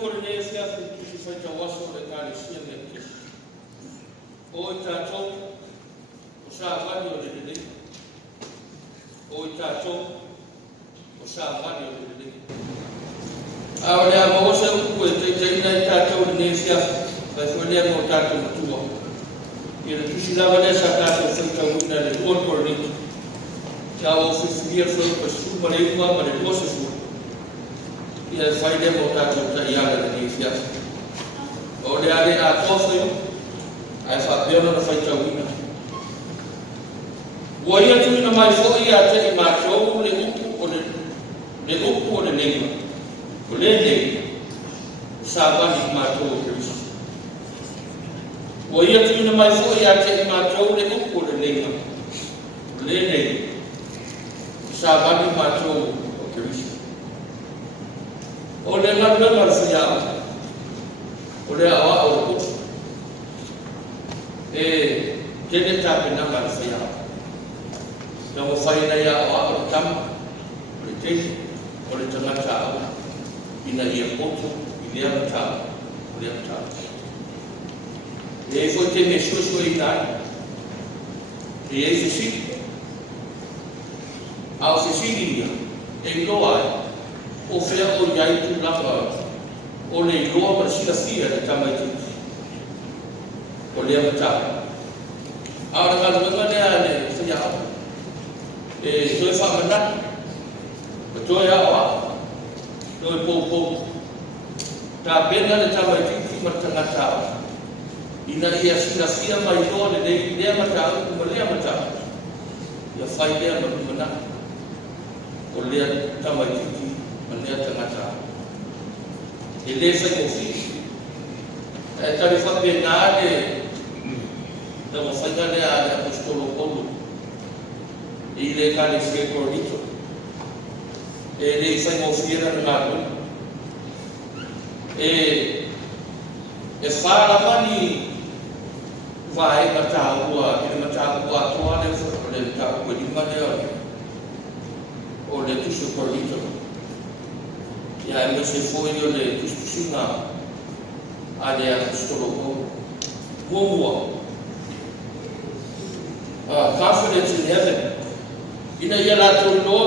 por nesse aspecto que foi tão osso de carecia de o tato o sábado de o tato o sábado de agora a moça o tem na tato nesse vai folhear o tato tua e ele precisava dessa tato foi tão grande de por nisso já o oficial foi para subir para o posto ia faida botar contra iala de fias. Olha ali a tofa, a Fabiana não foi tão o ia tu não mais foi ia ter matou le upo o lema. O lema sabe matou o Cristo. O ia tu não mais foi ia ter matou le upo o lema. O lema sabe matou o Cristo. Oleh nabi manusia, oleh awak orang jadi tak benar manusia. Yang faida ya awak bertam, berjaya, oleh jangan tahu, ina ia potu, ina tahu, oleh tahu. Ia itu Yesus kita, ia sisi, awak sisi dia, doa. O fea o iai tu lava o le loa ma sila fia de tamaiti o lea mata aora kalunga lea le fia toe whamana toe awa toe pōpō ta pena le tamaiti ki matangata ina ia sila fia mai loa le lea mata kuma lea mata ia whai lea mana o lea tamaiti Melihat tengah ele foi confiante tari fa benade da mafanya le a apostolo Paulo ile kali foi corrito ele foi confiante na mão fala mani vai matar ele matar o atual ele tá com ele maneiro o le tu corrito ya ele se foi ele custina ali a apostolo Paulo confidence in heaven ina ia lato lo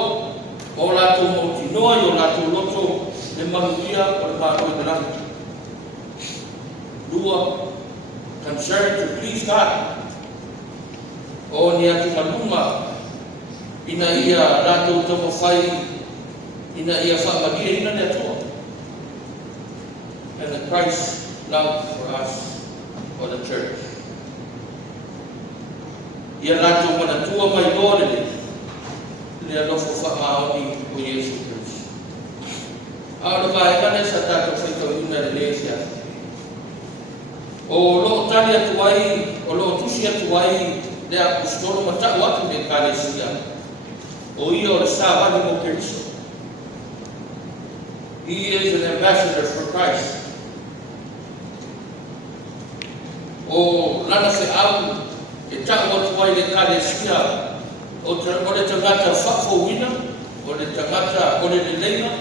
o lato motino yo lato loto de manuia por bato de la dua concern to please God o nia tu maluma ina ia lato to fai ina ia fa magia ina le to and the Christ love for us for the church ia lato mana tua mai dole le alo fa maoni o Yesu Cristo ahora vai kana sa tato feito ina iglesia o lo tali atuai o lo tusi atuai le apostolo mata watu de kalesia o io o sa va mo Cristo. He is an ambassador for Christ. O lana se au e tawa tuai le kalesia o le tangata whakowina o le tangata o le leina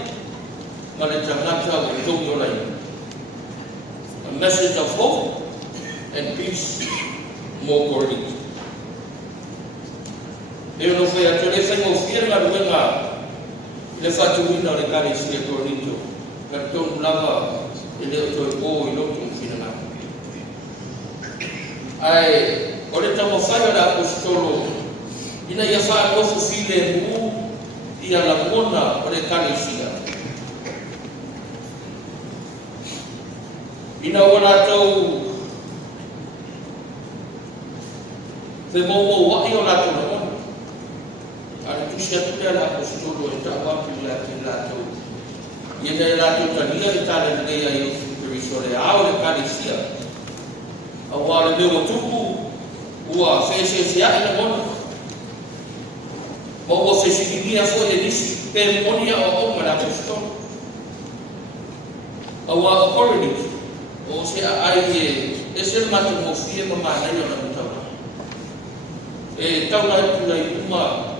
ma le tangata o tongi o laina. A message of hope and peace more cordial. E no foi a tole whengo whianga ruenga le fatuina le kalesia Corinto carton lava ele o o i lotu fina ai o le tamo whaia da apostolo ina ia wha lofu file mu ia la mona o le kalesia ina wana tau te momo wai o lato na mona ale tusia tu le apostolo e tawa ki lato ia le lato tania le tale le ia i Cristo le au le kalesia au ale meu tupu ua fese sia ina mona o fese dia foi e disse permonia o ma la apostolo au a corredi o se ai ese mato mo fie ma na yo na tawa e tawa tu la uma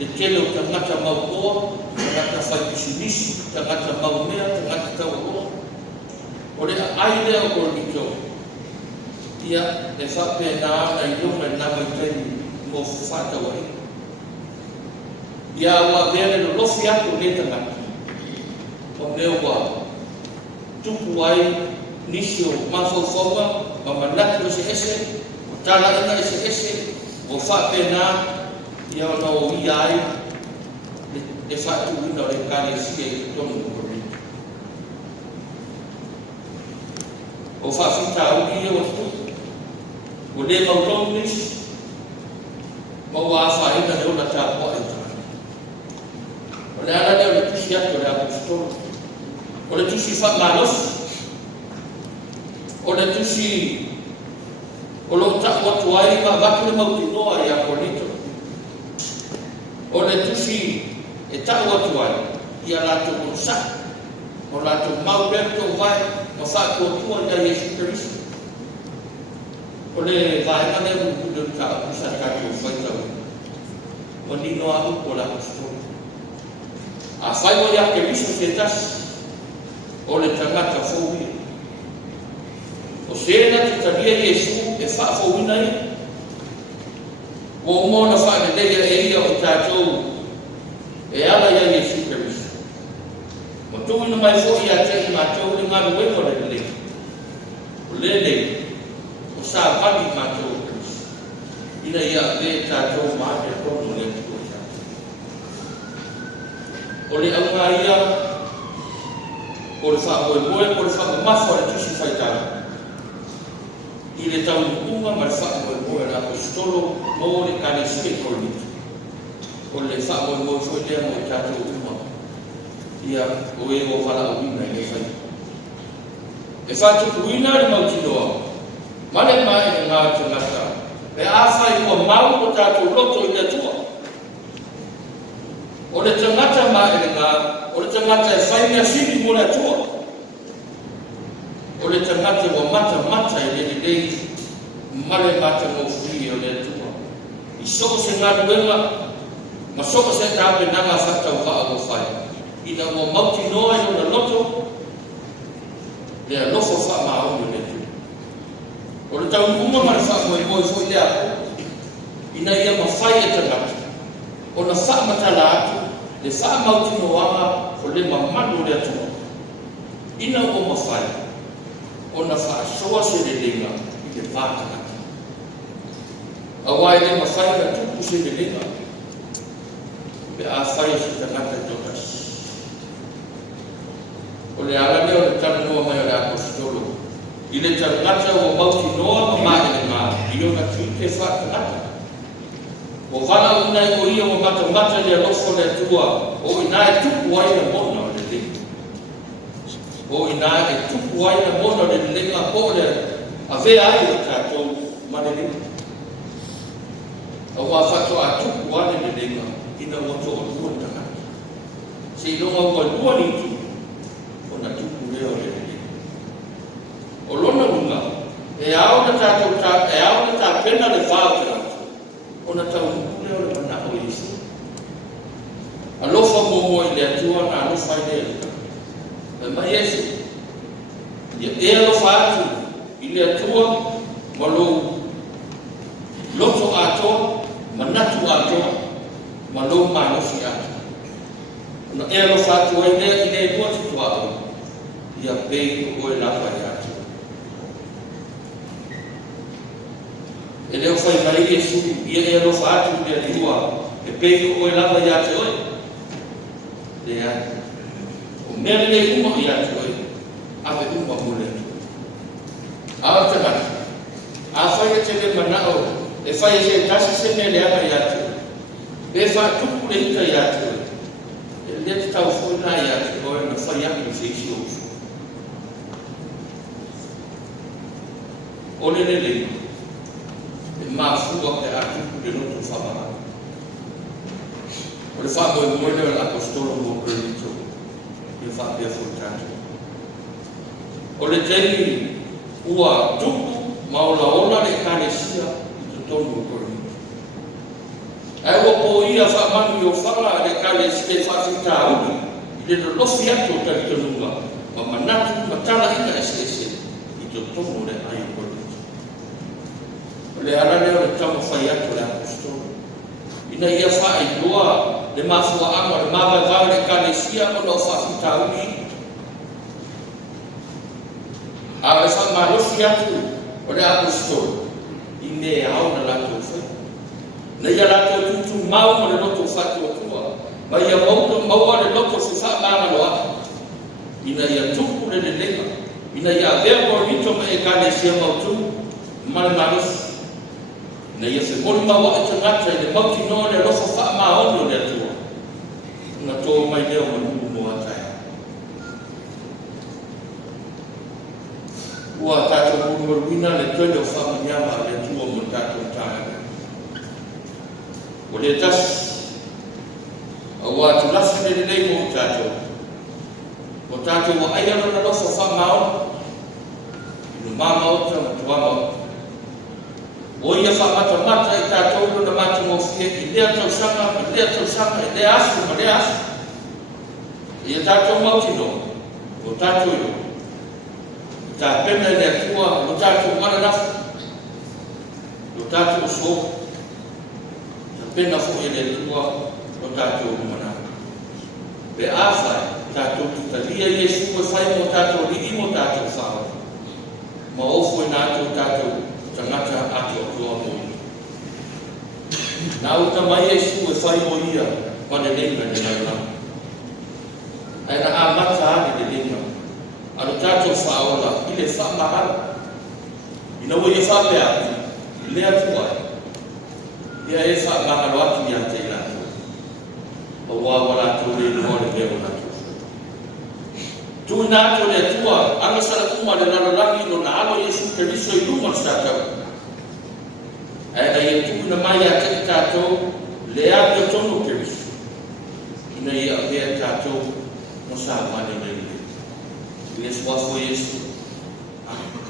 de kelo tangata mauoa, tangata whaipisinisi, tangata maumea, tangata tauoa, O le ai lea o kolito. Ia e whapena na i lunga na mai tēni mo whātawai. Ia ua vere no lofi aku le tangata. O leo wa tupu ai nisi o mawhauwhaua, ma manatu ese ese, o tāla ina ese ese, o whapena ia o no ia ai, e whatu ina o le kare sia i tonu o kolito. O whawhita ui o tupu, o le mautonu nisi, ma ua awhaina leo na tāpua e tāna. O le ala leo le tusi atu le apostolo, o le tusi whamalosi, o le tusi o lo taku atu ai ma waki le mautinoa i a kolito. O le tusi e taku atu ai i a lato konsa, o lato mauberto vai ma whako atua i a Yesu Christo. O le vaenga le mukudu ka akusa kaki o whaitau. O nino a upo la apostolo. A whaiwa i a Keriso ke tasi, o le tangata fōwia. O sēna te taria Yesu e whaafauina i. O mōna whaaneleia e ia o tātou e ala ia Yesu Keriso. Mo tūina mai fo i a te i mātou le ngāru weko le le. O lele, o sā vani mātou Keriso. Ina ia le tātou māte kono le tū o tātou. O le aunga ia, o le whaamoe, o le whaamafo le tusi whaitara. I le tau nukunga ma le whaamoe na apostolo mō le kalesia i kolito. O le whaamoe foi lea mo i tātou uma. Ia o e o whala o wina i le whai. E whātuku wina le mautinoa. Male mai e ngā te ngata. E āwhai o mau o tātou loto i le tua. O le tangata mai e ngā, o le tangata e whai mea sini mo le tua. O le tangata wa mata i le lei male mata mo fui o le tua. I soko se ngā ruenga, ma soko se tāpe nanga whatau wha o whai. Ina o mauti noa i o na loto, le a lofo wha maa o le tua. O le tau uma ma le wha moe moe fui le ako, ina ia ma whai e tangata. O na wha matala atu, le wha mauti noa o le mamanu le tua. Ina o ma whai. O na whaasoa se le lenga i te pātaka. Awai le mawhai ka tupu se le lenga. Pe a whai se tangata i totas. O le ala leo le tana noa mai o le apostolo. I le tangata o mauti noa ma mai le ngā. I o na tui te whātangata. O whala unai o ia o mata le alofo le tua. O ina e tupu ai na mona o le lenga. O ina e tupu ai na mona le lenga po le a vea ai o tātou mane lenga. A wā whato a tupu ane le lenga ina wato o lua tangata. Se ilonga ua lua ni tu o na tupu leo le lenga. O lona lunga e ao na tātou e ao na tā pena le whao te rata. O na tau nuku leo le mana o Yesu. Alofa momo i le atua na alofa i le atua. Ma Yesu, ia e alofa atu i le atua ma lou loto atoa, ma natu atoa, ma lou manosi atu. Na e alofa atu ai lea i le mua tutu atoa, ia pei o e lapa i atu. E leo fai mai Yesu, ia e alofa atu i le atua, e pei o e lapa i atu oi. Le atu. Mea le uma i atu oi, awe uma mule atu. Awa te mata. A whai e te le manao, e whai e se tasi se me le ama i atu. E wha tupu le ita i atu oi. E le te tau whuna i atu oi, na whai aki i se isi osu. O le le, e maa fua pe a tupu le noto whamaha. O le whamoe moe le apostolo mo Korinto. I whapea whutatu. O le teni ua tupu maola le kalesia i te tonu o Korinto. E ua po ia whamanu i o whala le kalesia e whawhita auni i le lofi atu o taritonunga manatu matala ina ese I to tono le ai ko le ala le o tamo fai atu le apostolo ina ia fa ai doa le mafua ama le mava va le kalesia o no fa fitauli a le fa malosi atu o le apostolo ine au na lato fe na ia lato tutu mau mo le loto fatu atua ma ia maua le loto se fa mama loa ina ia tuku le lenga ina ia vea mo rito ma e kalesia mautu ma le malosi na ia se mori maua e tangata i le mauti no le rofo wha maa ono le atua. Nga tō mai leo manuku mo atai. Ua tātou muruina le toile o wha manyama le atua mo tātou tāna. O le tas, a ua tu lasu le lei mo tātou. O tātou wa aia na rofo wha maa ono. Inu maa maota na tua maota. O ia whamata I tātou na mata mo fie I lea tausanga, I lea asu, ma lea asu. Ia tātou mautino, o tātou io. I tā pena lea tua, o tātou maranafu. O tātou so. Ta pena fo I lea tua, o tātou mana. Be awhai, tātou tutalia Iesu e whai mo tātou li mo tātou whao. Ma ofu e nātou tātou tangata atu o toa mo. Nā uta mai Iesu e whai mo ia, wane lenga ni nai. Ai na a mata ane de lenga. Anu tātou whaola, I le wha mahara. Ina wo ia whapea, I lea tuai. Ia e wha maharo atu ia te latu. O wā wala tō le nuore meo latu. Tui nātou le atua, anga sara kuma le rararangi no na alo Iesu Keriso I luma tātou. Ai ia tuku na mai a te tātou, le ato tono Keriso. Ina ia apea tātou, mo sa mane le le. Iesu wafo Iesu. Amen.